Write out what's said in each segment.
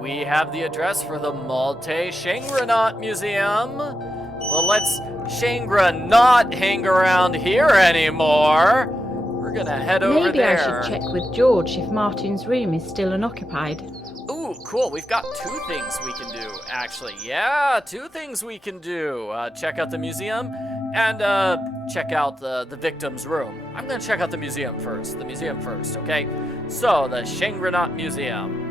We have the address for the Matle Stiergranat Museum. Well, let's not hang around here anymore. We're gonna head over there. Maybe I should check with George if Martin's room is still unoccupied. Ooh, cool. We've got two things we can do, actually. Yeah, two things we can do. Check out the museum and check out the victim's room. I'm gonna check out the museum first. Okay? So, the Stiergranat Museum.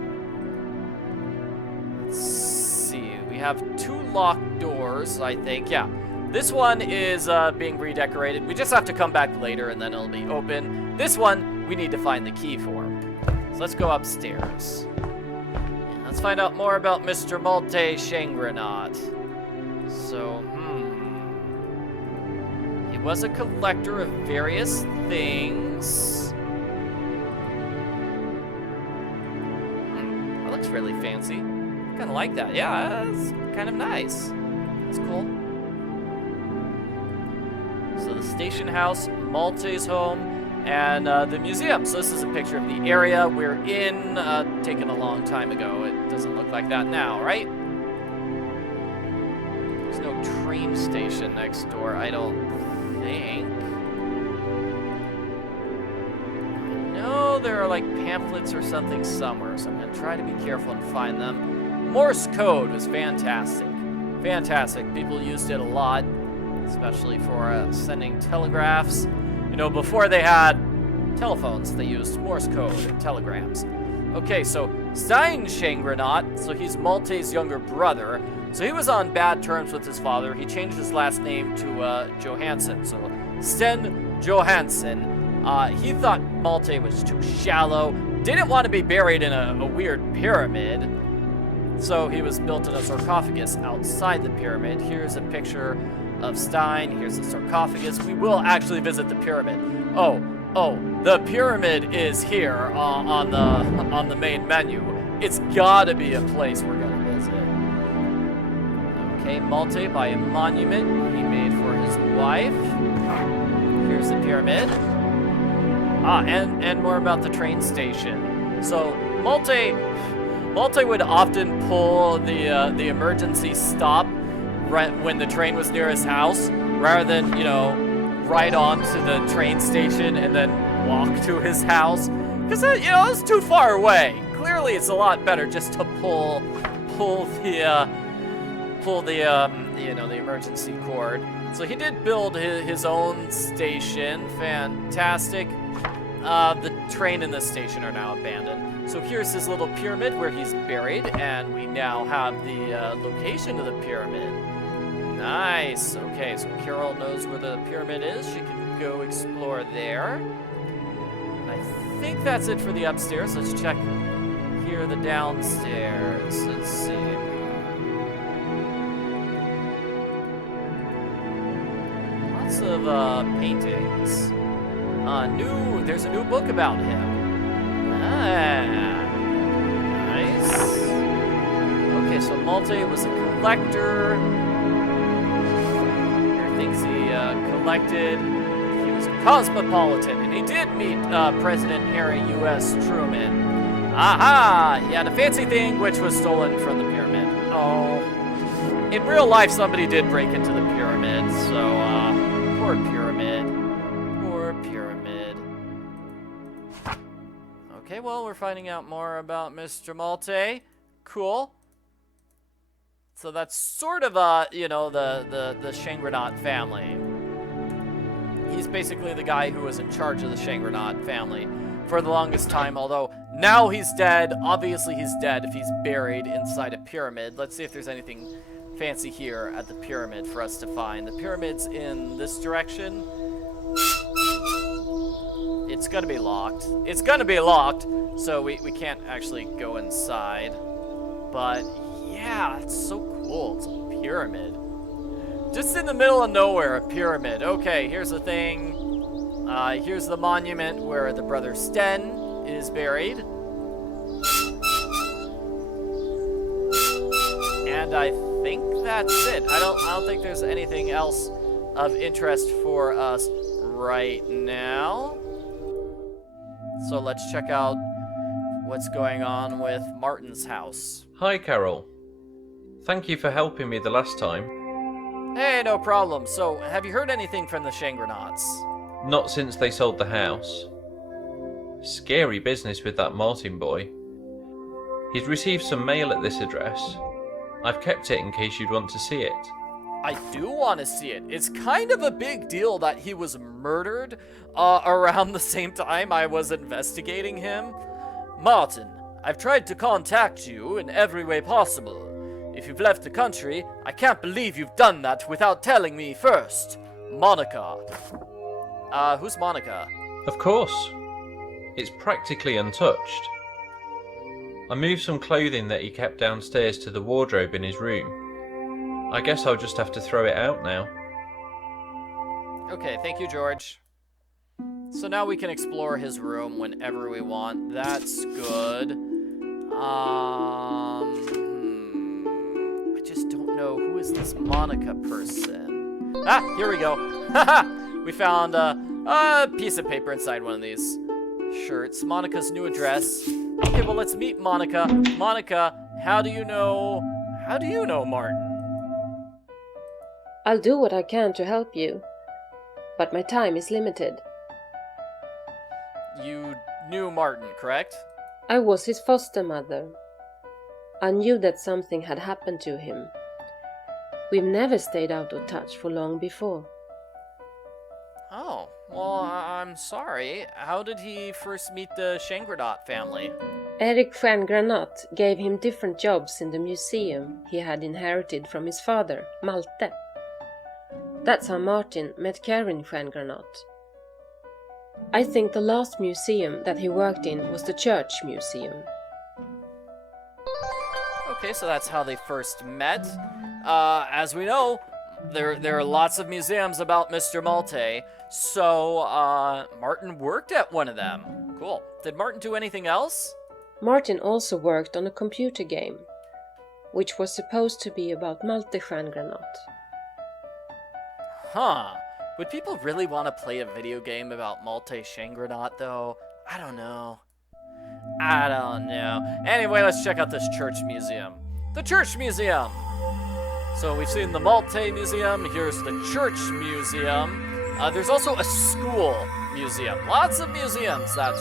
Let's see. We have two locked doors, I think. Yeah. This one is being redecorated. We just have to come back later and then it'll be open. This one, we need to find the key for. So let's go upstairs. And let's find out more about Mr. Matle Stiergranat. So, he was a collector of various things. That looks really fancy. I kind of like that. Yeah, that's kind of nice. That's cool. So the station house, Malte's home, and the museum. So this is a picture of the area we're in, taken a long time ago. It doesn't look like that now, right? There's no train station next door, I don't think. I know there are like pamphlets or something somewhere, so I'm gonna try to be careful and find them. Morse code was fantastic. Fantastic. People used it a lot, especially for sending telegraphs. You know, before they had telephones, they used Morse code and telegrams. Okay, so Stiergranat, so he's Malte's younger brother. So he was on bad terms with his father. He changed his last name to Johansson. So Sten Johansson. He thought Malte was too shallow, didn't want to be buried in a weird pyramid. So he was built in a sarcophagus outside the pyramid. Here's a picture of Stein. Here's the sarcophagus. We will actually visit the pyramid. Oh, the pyramid is here on the main menu. It's gotta be a place we're gonna visit. Okay, Malte by a monument he made for his wife. Here's the pyramid. And more about the train station. So Malte would often pull the emergency stop right when the train was near his house, rather than, you know, ride on to the train station and then walk to his house, because you know, it's too far away. Clearly, it's a lot better just to pull the emergency cord. So he did build his own station. Fantastic. The train and the station are now abandoned. So here's his little pyramid where he's buried, and we now have the location of the pyramid. Nice. Okay, so Carol knows where the pyramid is. She can go explore there. And I think that's it for the upstairs. Let's check here the downstairs. Let's see. Lots of paintings. There's a new book about him. Nice. Okay, so Malte was a collector. Here are things he collected. He was a cosmopolitan, and he did meet President Harry U.S. Truman. Aha! He had a fancy thing which was stolen from the pyramid. Oh. In real life, somebody did break into the pyramid, so, poor pyramid. Poor pyramid. Okay, well, we're finding out more about Mr. Malte. Cool. So that's sort of, you know, the Stiergranat family. He's basically the guy who was in charge of the Stiergranat family for the longest time, although now he's dead. Obviously he's dead if he's buried inside a pyramid. Let's see if there's anything fancy here at the pyramid for us to find. The pyramid's in this direction. It's gonna be locked. It's gonna be locked, so we can't actually go inside. But yeah, it's so cool. It's a pyramid. Just in the middle of nowhere, a pyramid. Okay, here's the thing. Here's the monument where the brother Sten is buried. And I think that's it. I don't think there's anything else of interest for us right now. So let's check out what's going on with Martin's house. Hi, Carol. Thank you for helping me the last time. Hey, no problem. So, have you heard anything from the Stiergranats? Not since they sold the house. Scary business with that Martin boy. He's received some mail at this address. I've kept it in case you'd want to see it. I do want to see it. It's kind of a big deal that he was murdered around the same time I was investigating him. Martin, I've tried to contact you in every way possible. If you've left the country, I can't believe you've done that without telling me first. Monica. Who's Monica? Of course. It's practically untouched. I moved some clothing that he kept downstairs to the wardrobe in his room. I guess I'll just have to throw it out now. Okay, thank you, George. So now we can explore his room whenever we want. That's good. I just don't know, who is this Monica person? Ah, here we go. Haha! We found a piece of paper inside one of these shirts. Monica's new address. Okay, well, let's meet Monica. Monica, how do you know Martin? I'll do what I can to help you, but my time is limited. You knew Martin, correct? I was his foster mother. I knew that something had happened to him. We've never stayed out of touch for long before. Oh, well, I'm sorry. How did he first meet the Stiergranat family? Stiergranat gave him different jobs in the museum he had inherited from his father, Malte. That's how Martin met Karin Stiergranat. I think the last museum that he worked in was the church museum. Okay, so that's how they first met. As we know, there are lots of museums about Mr. Malte, so Martin worked at one of them. Cool. Did Martin do anything else? Martin also worked on a computer game, which was supposed to be about Malte Stiergranat. Huh. Would people really want to play a video game about Malte Stiergranat, though? I don't know. Anyway, let's check out this church museum. The church museum! So we've seen the Malte Museum, here's the church museum. There's also a school museum. Lots of museums that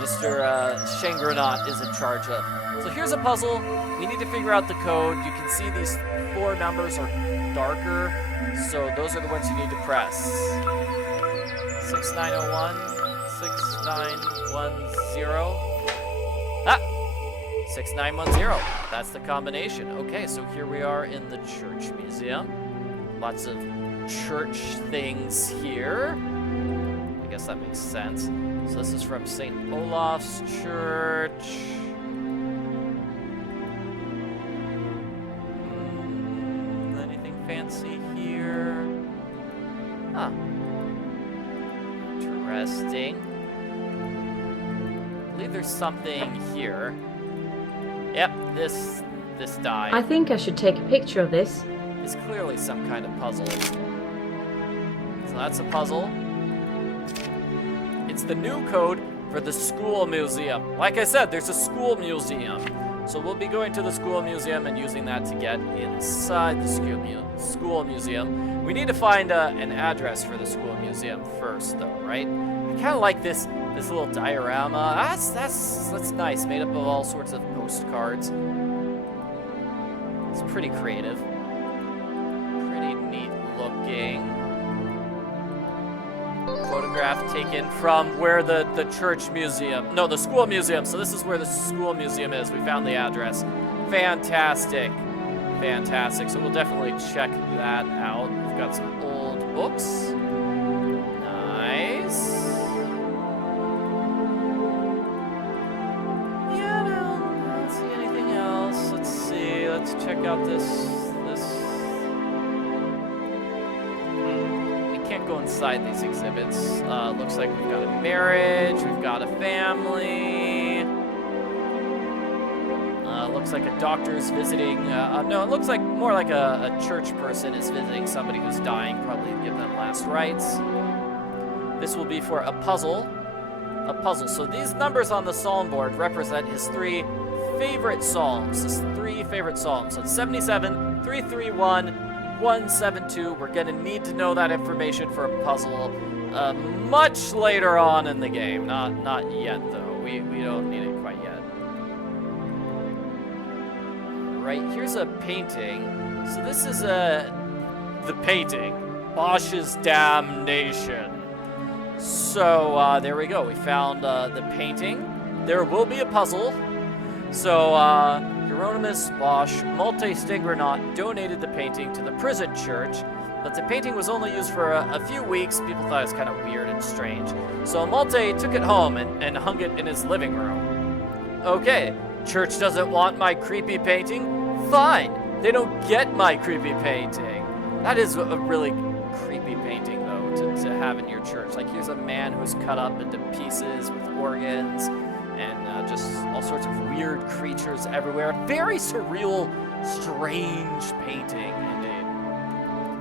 Mr. Stiergranat is in charge of. So here's a puzzle. We need to figure out the code. You can see these 4 numbers are darker, so those are the ones you need to press. 6901, 6910. Ah! 6910. That's the combination. Okay, so here we are in the church museum. Lots of church things here. I guess that makes sense. So this is from St. Olaf's Church. Anything fancy here? Huh. Interesting. I believe there's something here. Yep, this die. I think I should take a picture of this. It's clearly some kind of puzzle. So that's a puzzle. It's the new code for the school museum. Like I said, there's a school museum. So we'll be going to the school museum and using that to get inside the school museum. We need to find an address for the school museum first, though, right? I kind of like this little diorama. That's nice, made up of all sorts of postcards. It's pretty creative. Pretty neat looking. Photograph taken from where the church museum, no, the school museum. So this is where the school museum is. We found the address. Fantastic. Fantastic. So we'll definitely check that out. We've got some old books. Nice. Yeah, no, I don't see anything else. Let's see. Let's check out this. Can't go inside these exhibits. Looks like we've got a marriage, we've got a family. Looks like a doctor's visiting. No, it looks like more like a church person is visiting somebody who's dying, probably to give them last rites. This will be for a puzzle. a puzzle. So these numbers on the psalm board represent his 3 favorite psalms. His 3 favorite psalms. So it's 77, 331, 172. We're going to need to know that information for a puzzle much later on in the game. Not yet, though. We don't need it quite yet. Right, here's a painting. So this is the painting. Bosch's Damnation. So there we go. We found the painting. There will be a puzzle. So Hieronymus Bosch, Matle Stiergranat donated the painting to the prison church, but the painting was only used for a few weeks. People thought it was kind of weird and strange. So Malte took it home and hung it in his living room. Okay, church doesn't want my creepy painting? Fine, they don't get my creepy painting. That is a really creepy painting, though, to have in your church. Like, here's a man who's cut up into pieces with organs, and just all sorts of weird creatures everywhere. Very surreal, strange painting, indeed.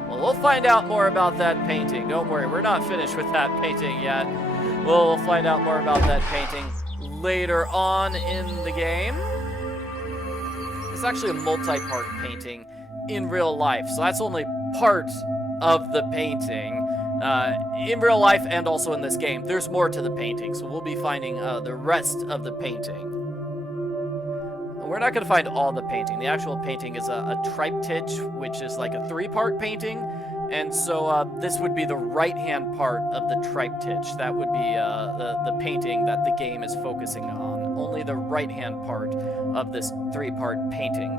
Well, we'll find out more about that painting. Don't worry, we're not finished with that painting yet. We'll find out more about that painting later on in the game. It's actually a multi-part painting in real life, so that's only part of the painting. In real life and also in this game, there's more to the painting, so we'll be finding the rest of the painting. We're not going to find all the painting. The actual painting is a triptych, which is like a 3-part painting, and so this would be the right-hand part of the triptych. That would be the painting that the game is focusing on. Only the right-hand part of this 3-part painting.